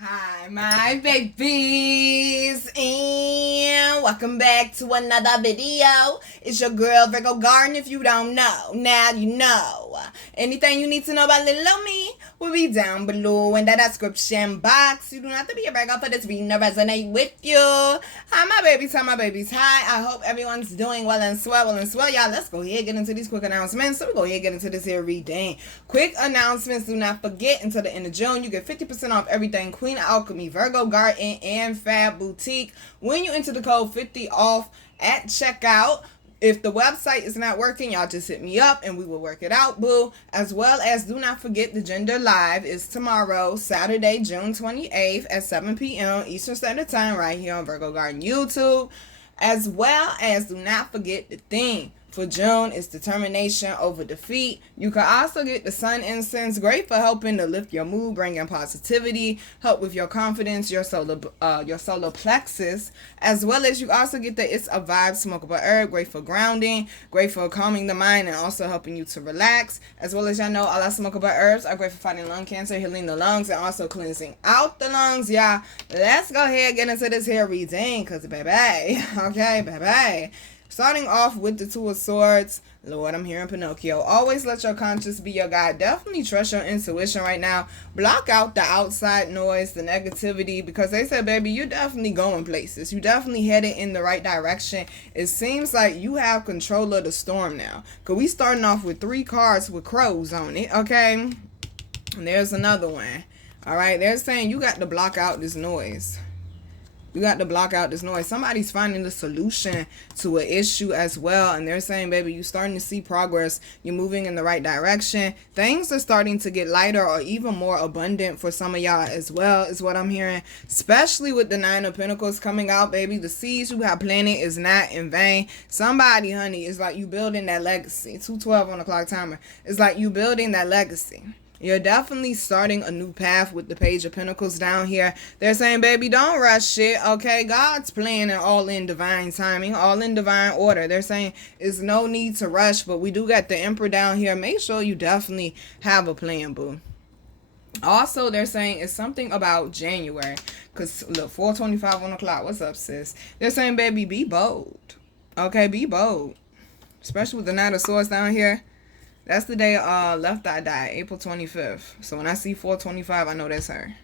Hi, my babies, and welcome back to another video. It's your girl, Virgo Garden. If you don't know, now you know. Anything you need to know about little me will be down below in the description box. You do not have to be a Virgo for this reading to resonate with you. Hi, my babies. Hi, my babies. Hi. I hope everyone's doing well and swell. Y'all, let's go ahead and get into these quick announcements. So we go ahead and get into this here reading. Quick announcements. Do not forget, until the end of June, you get 50% off everything Queen Alchemy, Virgo Garden, and FAB Boutique when you enter the code 50 off at checkout. If the website is not working, y'all just hit me up and we will work it out, boo. As well as, do not forget, the Gender Live is tomorrow, Saturday, June 28th at 7 p.m. Eastern Standard Time, right here on Virgo Garden YouTube. As well as, do not forget, the theme for June is determination over defeat. You can also get the sun incense, great for helping to lift your mood, bringing positivity, help with your confidence, your solar plexus, as well as you also get the It's a Vibe smokable herb, great for grounding, great for calming the mind and also helping you to relax. As well as y'all know, all our smokable herbs are great for fighting lung cancer, healing the lungs, and also cleansing out the lungs. Yeah, let's go ahead and get into this here reading, cause baby, okay, baby. Starting off with the Two of Swords, Lord, I'm hearing Pinocchio. Always let your conscience be your guide. Definitely trust your intuition right now. Block out the outside noise, the negativity, because they said, baby, you're definitely going places. You definitely headed in the right direction. It seems like you have control of the storm now. Because we starting off with 3 cards with crows on it, okay? And there's another one. All right, they're saying you got to block out this noise. You got to block out this noise. Somebody's finding the solution to an issue as well. And they're saying, baby, you're starting to see progress. You're moving in the right direction. Things are starting to get lighter or even more abundant for some of y'all as well, is what I'm hearing. Especially with the 9 of Pentacles coming out, baby. The seeds you have planted is not in vain. Somebody, honey, is like you building that legacy. 2:12 on the clock timer. It's like you building that legacy. You're definitely starting a new path with the Page of Pentacles down here. They're saying, baby, don't rush it, okay? God's plan and all in divine timing, all in divine order. They're saying there's no need to rush, but we do got the Emperor down here. Make sure you definitely have a plan, boo. Also, they're saying it's something about January. Because, look, 4:25 on the clock. What's up, sis? They're saying, baby, be bold. Okay, be bold. Especially with the Knight of Swords down here. That's the day Left Eye died, April 25th. So when I see 4:25, I know that's her.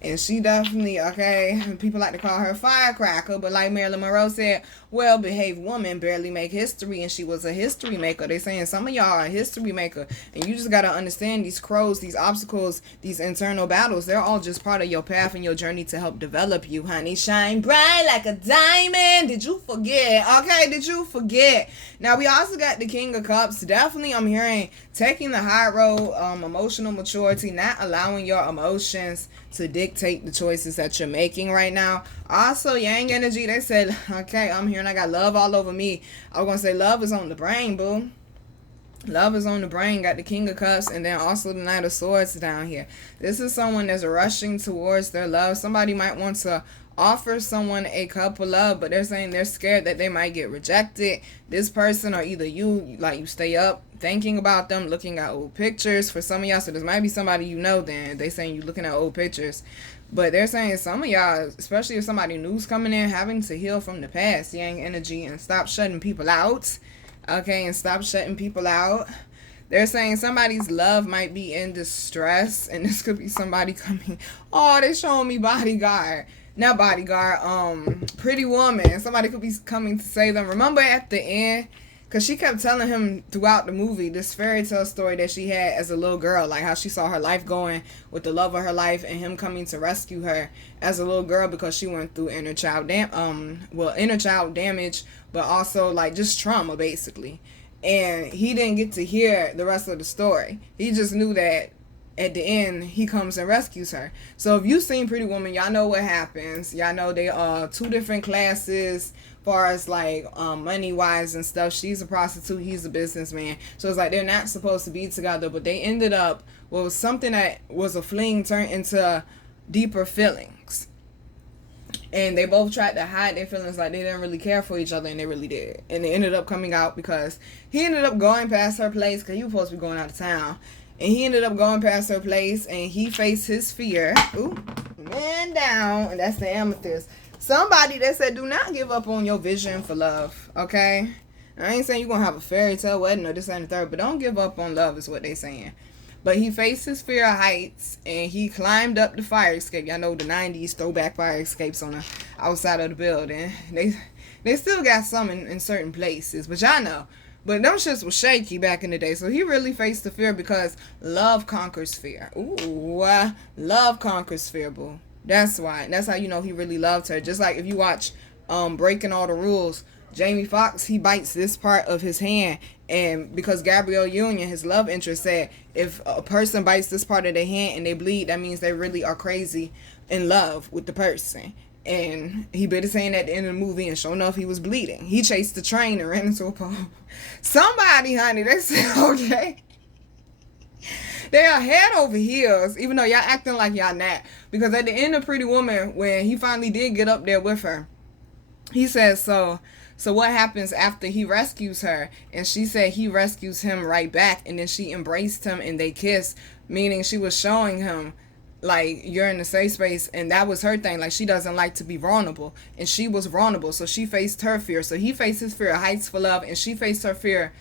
And she definitely, okay, people like to call her firecracker, but like Marilyn Monroe said, well-behaved woman barely make history, and she was a history maker. They saying some of y'all are a history maker, and you just got to understand these crows, these obstacles, these internal battles, they're all just part of your path and your journey to help develop you, honey. Shine bright like a diamond. Did you forget? Okay, did you forget? Now, we also got the King of Cups. Definitely, I'm hearing taking the high road, emotional maturity, not allowing your emotions to dictate the choices that you're making right now. Also, Yang energy, they said, okay, I'm here and I got love all over me. I was going to say love is on the brain, boo. Love is on the brain. Got the King of Cups and then also the Knight of Swords down here. This is someone that's rushing towards their love. Somebody might want to offer someone a cup of love, but they're saying they're scared that they might get rejected. This person or either you, like, you stay up thinking about them, looking at old pictures. For some of y'all, so this might be somebody you know, then they saying you looking at old pictures. But they're saying some of y'all, especially if somebody new's coming in, having to heal from the past, Yang energy, and stop shutting people out. Okay, and stop shutting people out. They're saying somebody's love might be in distress, and this could be somebody coming. Oh, they showing me bodyguard. Not bodyguard, Pretty Woman. Somebody could be coming to save them. Remember at the end, because she kept telling him throughout the movie this fairy tale story that she had as a little girl, like how she saw her life going with the love of her life and him coming to rescue her as a little girl because she went through inner child damage, but also like just trauma basically. And he didn't get to hear the rest of the story. He just knew that at the end he comes and rescues her. So if you've seen Pretty Woman, y'all know what happens. Y'all know they are 2 different classes far as like money wise and stuff. She's a prostitute, he's a businessman. So it's like they're not supposed to be together, but they ended up with something that was a fling turned into deeper feelings. And they both tried to hide their feelings like they didn't really care for each other, and they really did. And they ended up coming out because he ended up going past her place because he was supposed to be going out of town. And he ended up going past her place, and he faced his fear. Ooh. Man down. And that's the amethyst. Somebody that said, do not give up on your vision for love. Okay? I ain't saying you're going to have a fairy tale wedding or this and the third, but don't give up on love is what they saying. But he faced his fear of heights, and he climbed up the fire escape. Y'all know the 90s throwback fire escapes on the outside of the building. They still got some in certain places, but y'all know. But them shits was shaky back in the day. So he really faced the fear because love conquers fear. Ooh, love conquers fear, boo. That's why. That's how you know he really loved her. Just like if you watch Breaking All the Rules, Jamie Foxx, he bites this part of his hand, and because Gabrielle Union, his love interest, said if a person bites this part of their hand and they bleed, that means they really are crazy in love with the person. And he bit his hand at the end of the movie, and sure enough, he was bleeding. He chased the train and ran into a pole. Somebody, honey, they said, okay. They are head over heels, even though y'all acting like y'all not. Because at the end of Pretty Woman, when he finally did get up there with her, he says, so what happens after he rescues her? And she said he rescues him right back. And then she embraced him and they kissed, meaning she was showing him, like, you're in a safe space. And that was her thing. Like, she doesn't like to be vulnerable. And she was vulnerable. So she faced her fear. So he faced his fear of heights for love. And she faced her fear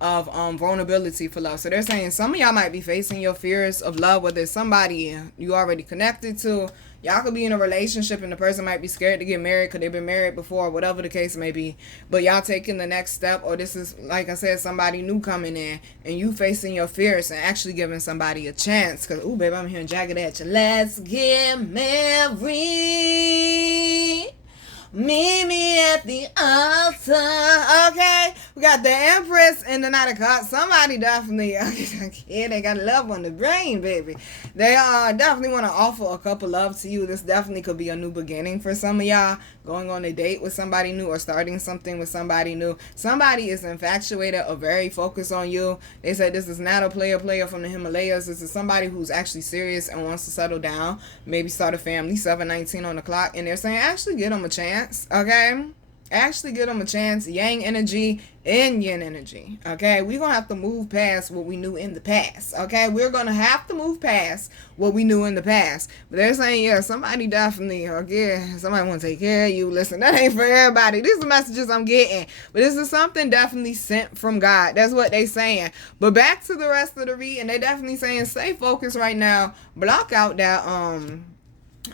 of vulnerability for love. So they're saying some of y'all might be facing your fears of love, whether it's somebody you already connected to. Y'all could be in a relationship and the person might be scared to get married because they've been married before, whatever the case may be. But y'all taking the next step, or this is, like I said, somebody new coming in and you facing your fears and actually giving somebody a chance. Because, ooh, baby, I'm hearing jagged at you. Let's get married. Meet me at the altar. Okay, we got the Empress and the Knight of Cups. Somebody definitely, yeah, they got love on the brain, baby. They definitely want to offer a couple love to you. This definitely could be a new beginning for some of y'all. Going on a date with somebody new or starting something with somebody new. Somebody is infatuated or very focused on you. They said this is not a player from the Himalayas. This is somebody who's actually serious and wants to settle down. Maybe start a family. 7:19 on the clock. And they're saying actually give them a chance. Okay? Actually give them a chance. Yang energy and yin energy. Okay? We're going to have to move past what we knew in the past. Okay? We're going to have to move past what we knew in the past. But they're saying, yeah, somebody definitely, okay, somebody want to take care of you. Listen, that ain't for everybody. These are the messages I'm getting. But this is something definitely sent from God. That's what they saying. But back to the rest of the reading. They definitely saying stay focused right now. Block out that,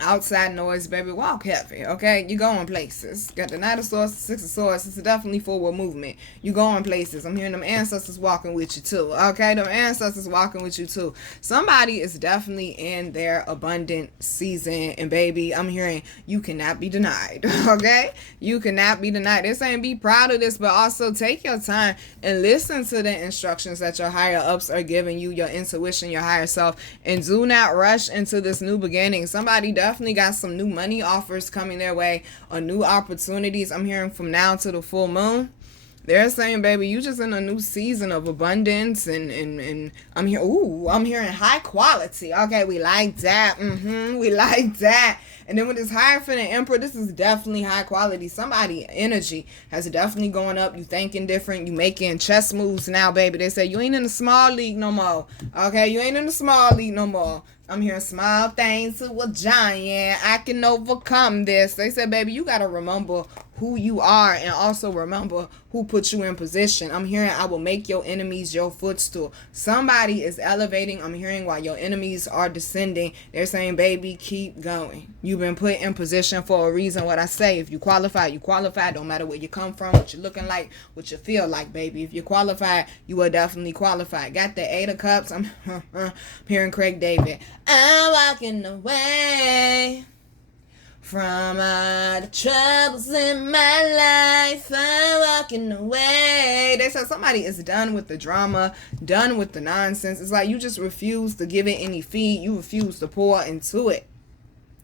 outside noise, baby. Walk heavy, okay? You going places. Got the Knight of Swords, the Six of Swords. It's definitely forward movement. You going places. I'm hearing them ancestors walking with you too, okay? Them ancestors walking with you too. Somebody is definitely in their abundant season, and baby, I'm hearing you cannot be denied, okay? You cannot be denied. They're saying be proud of this, but also take your time and listen to the instructions that your higher ups are giving you, your intuition, your higher self, and do not rush into this new beginning. Somebody definitely got some new money offers coming their way or new opportunities. I'm hearing from now to the full moon. They're saying, baby, you just in a new season of abundance and I'm here. Ooh, I'm hearing high quality. Okay, we like that. We like that. And then with this Hierophant and Emperor, this is definitely high quality. Somebody energy has definitely gone up. You thinking different. You making chess moves now, baby. They say you ain't in the small league no more. Okay, you ain't in the small league no more. I'm hearing small things to a giant. I can overcome this. They said, baby, you got to remember who you are and also remember who put you in position. I'm hearing I will make your enemies your footstool. Somebody is elevating. I'm hearing while your enemies are descending. They're saying, baby, keep going. You've been put in position for a reason. What I say, if you qualify, you qualify. Don't matter where you come from, what you're looking like, what you feel like, baby. If you're qualified, you are definitely qualified. Got the Eight of Cups. I'm hearing Craig David. I'm walking away from all the troubles in my life. I'm walking away. They said somebody is done with the drama, done with the nonsense. It's like you just refuse to give it any feed. You refuse to pour into it.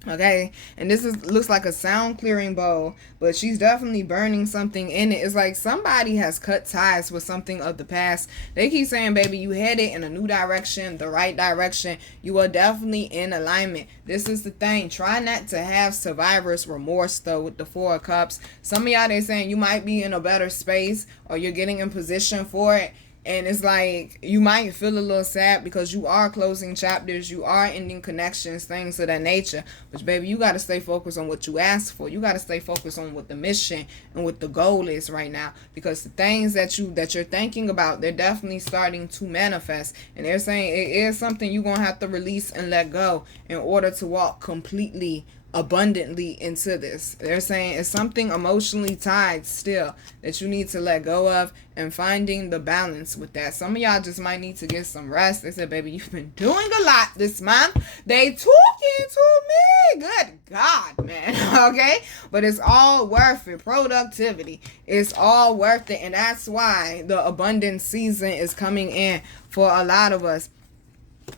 Okay, and this looks like a sound clearing bowl, but she's definitely burning something in it. It's like somebody has cut ties with something of the past. They keep saying, baby, you headed in a new direction, the right direction. You are definitely in alignment. This is the thing. Try not to have survivor's remorse, though, with the Four of Cups. Some of y'all, they're saying you might be in a better space or you're getting in position for it. And it's like you might feel a little sad because you are closing chapters, you are ending connections, things of that nature. But baby, you got to stay focused on what you asked for. You got to stay focused on what the mission and what the goal is right now. Because the things that you're thinking about, they're definitely starting to manifest. And they're saying it is something you're gonna have to release and let go in order to walk completely abundantly into this. They're saying it's something emotionally tied still that you need to let go of, and finding the balance with that. Some of y'all just might need to get some rest. They said, baby, you've been doing a lot this month. They talking to me. Good God, man. Okay? But it's all worth it. Productivity. It's all worth it. And that's why the abundance season is coming in for a lot of us,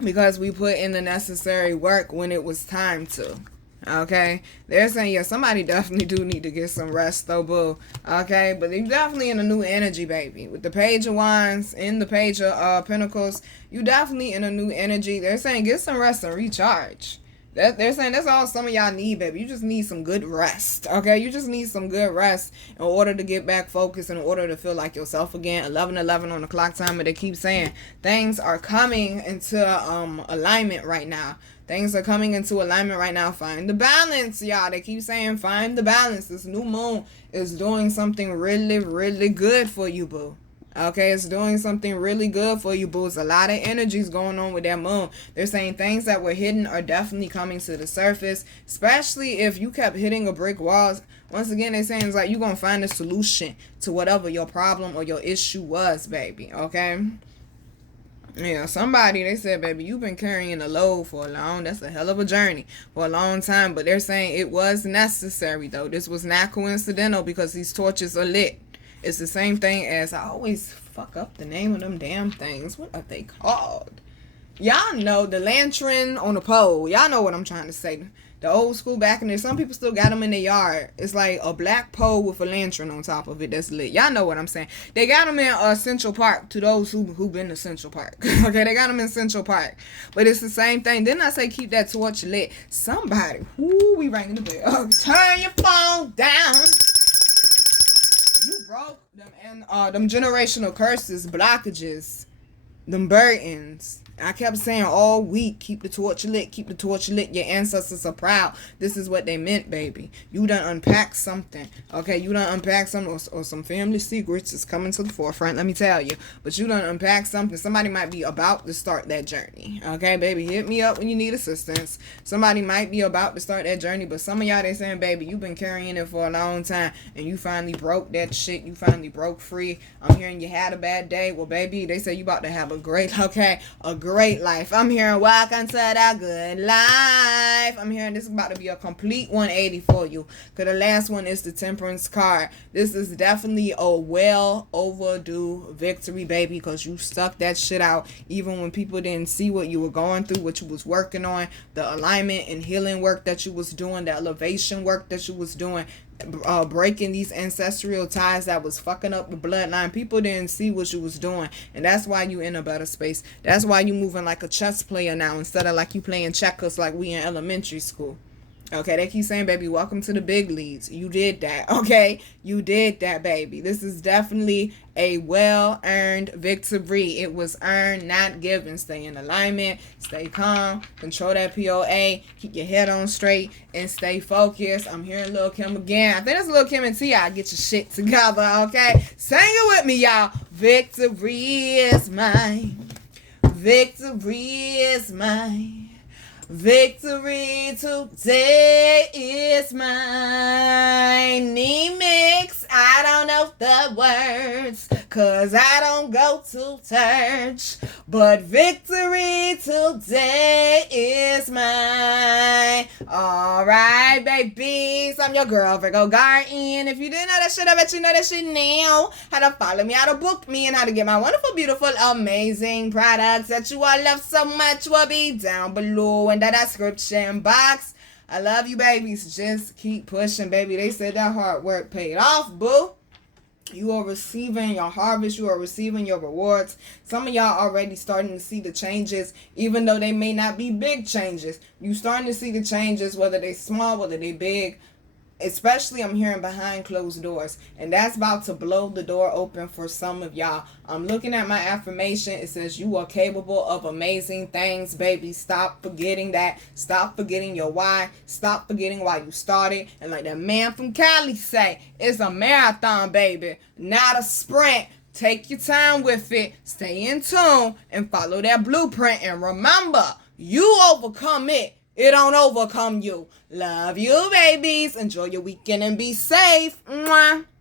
because we put in the necessary work when it was time to. Okay, they're saying, yeah, somebody definitely do need to get some rest though, boo. Okay, but you're definitely in a new energy, baby. With the Page of Wands and the Page of Pentacles, you definitely in a new energy. They're saying get some rest and recharge. They're saying that's all some of y'all need, baby. You just need some good rest. Okay, you just need some good rest in order to get back focused, in order to feel like yourself again. 11:11 on the clock time, but they keep saying things are coming into alignment right now. Things are coming into alignment right now. Find the balance, y'all. They keep saying find the balance. This new moon is doing something really, really good for you, boo. Okay, it's doing something really good for you, boo. There's a lot of energies going on with that moon. They're saying things that were hidden are definitely coming to the surface, especially if you kept hitting a brick wall. Once again, they're saying it's like you're going to find a solution to whatever your problem or your issue was, baby. Okay? Yeah, somebody, they said, baby, you've been carrying a load for that's a hell of a journey for a long time. But they're saying it was necessary, though. This was not coincidental because these torches are lit. It's the same thing as, I always fuck up the name of them damn things. What are they called? Y'all know the lantern on the pole. Y'all know what I'm trying to say. The old school back in there. Some people still got them in their yard. It's like a black pole with a lantern on top of it that's lit. Y'all know what I'm saying. They got them in Central Park, to those who been to Central Park. Okay, they got them in Central Park. But it's the same thing. Didn't I say keep that torch lit? Somebody, we ringing the bell. Oh, turn your phone down. You broke them, and them generational curses, blockages, them burdens. I kept saying all week, keep the torch lit, keep the torch lit. Your ancestors are proud. This is what they meant, baby. You done unpacked something. Okay, you done unpacked something, or some family secrets is coming to the forefront, let me tell you. But you done unpacked something. Somebody might be about to start that journey. Okay, baby, hit me up when you need assistance. Somebody might be about to start that journey, but some of y'all, they saying, baby, you've been carrying it for a long time, and you finally broke that shit. You finally broke free. I'm hearing you had a bad day. Well, baby, they say you about to have a great life. I'm hearing welcome to the good life. I'm hearing this is about to be a complete 180 for you, because the last one is the Temperance card. This is definitely a well overdue victory, baby, because you stuck that shit out even when people didn't see what you were going through, what you was working on, the alignment and healing work that you was doing, the elevation work that you was doing, breaking these ancestral ties that was fucking up the bloodline. People didn't see what you was doing, and that's why you in a better space. That's why you moving like a chess player now, instead of like you playing checkers like we in elementary school. Okay, they keep saying, baby, welcome to the big leagues. You did that, okay? You did that, baby. This is definitely a well-earned victory. It was earned, not given. Stay in alignment, stay calm, control that POA, keep your head on straight, and stay focused. I'm hearing Lil' Kim again. I think that's Lil' Kim and T.I. Get your shit together, okay? Sing it with me, y'all. Victory is mine. Victory is mine. Victory today is mine. Mix, I don't know the words, cause I don't go to church, but victory today is mine. Alright, babies, I'm your girl, Virgo Garden. If you didn't know that shit, I bet you know that shit now. How to follow me, how to book me, and how to get my wonderful, beautiful, amazing products that you all love so much will be down below in the description box. I love you, babies. Just keep pushing, baby. They said that hard work paid off, boo. You are receiving your harvest. You are receiving your rewards. Some of y'all already starting to see the changes, even though they may not be big changes. You starting to see the changes, whether they small, whether they big. Especially I'm hearing behind closed doors, and that's about to blow the door open for some of y'all. I'm looking at my affirmation. It says you are capable of amazing things, baby. Stop forgetting that. Stop forgetting your why. Stop forgetting why you started. And like that man from Cali say, it's a marathon, baby, not a sprint. Take your time with it. Stay in tune and follow that blueprint. And remember, you overcome it. It don't overcome you. Love you, babies. Enjoy your weekend and be safe. Mwah.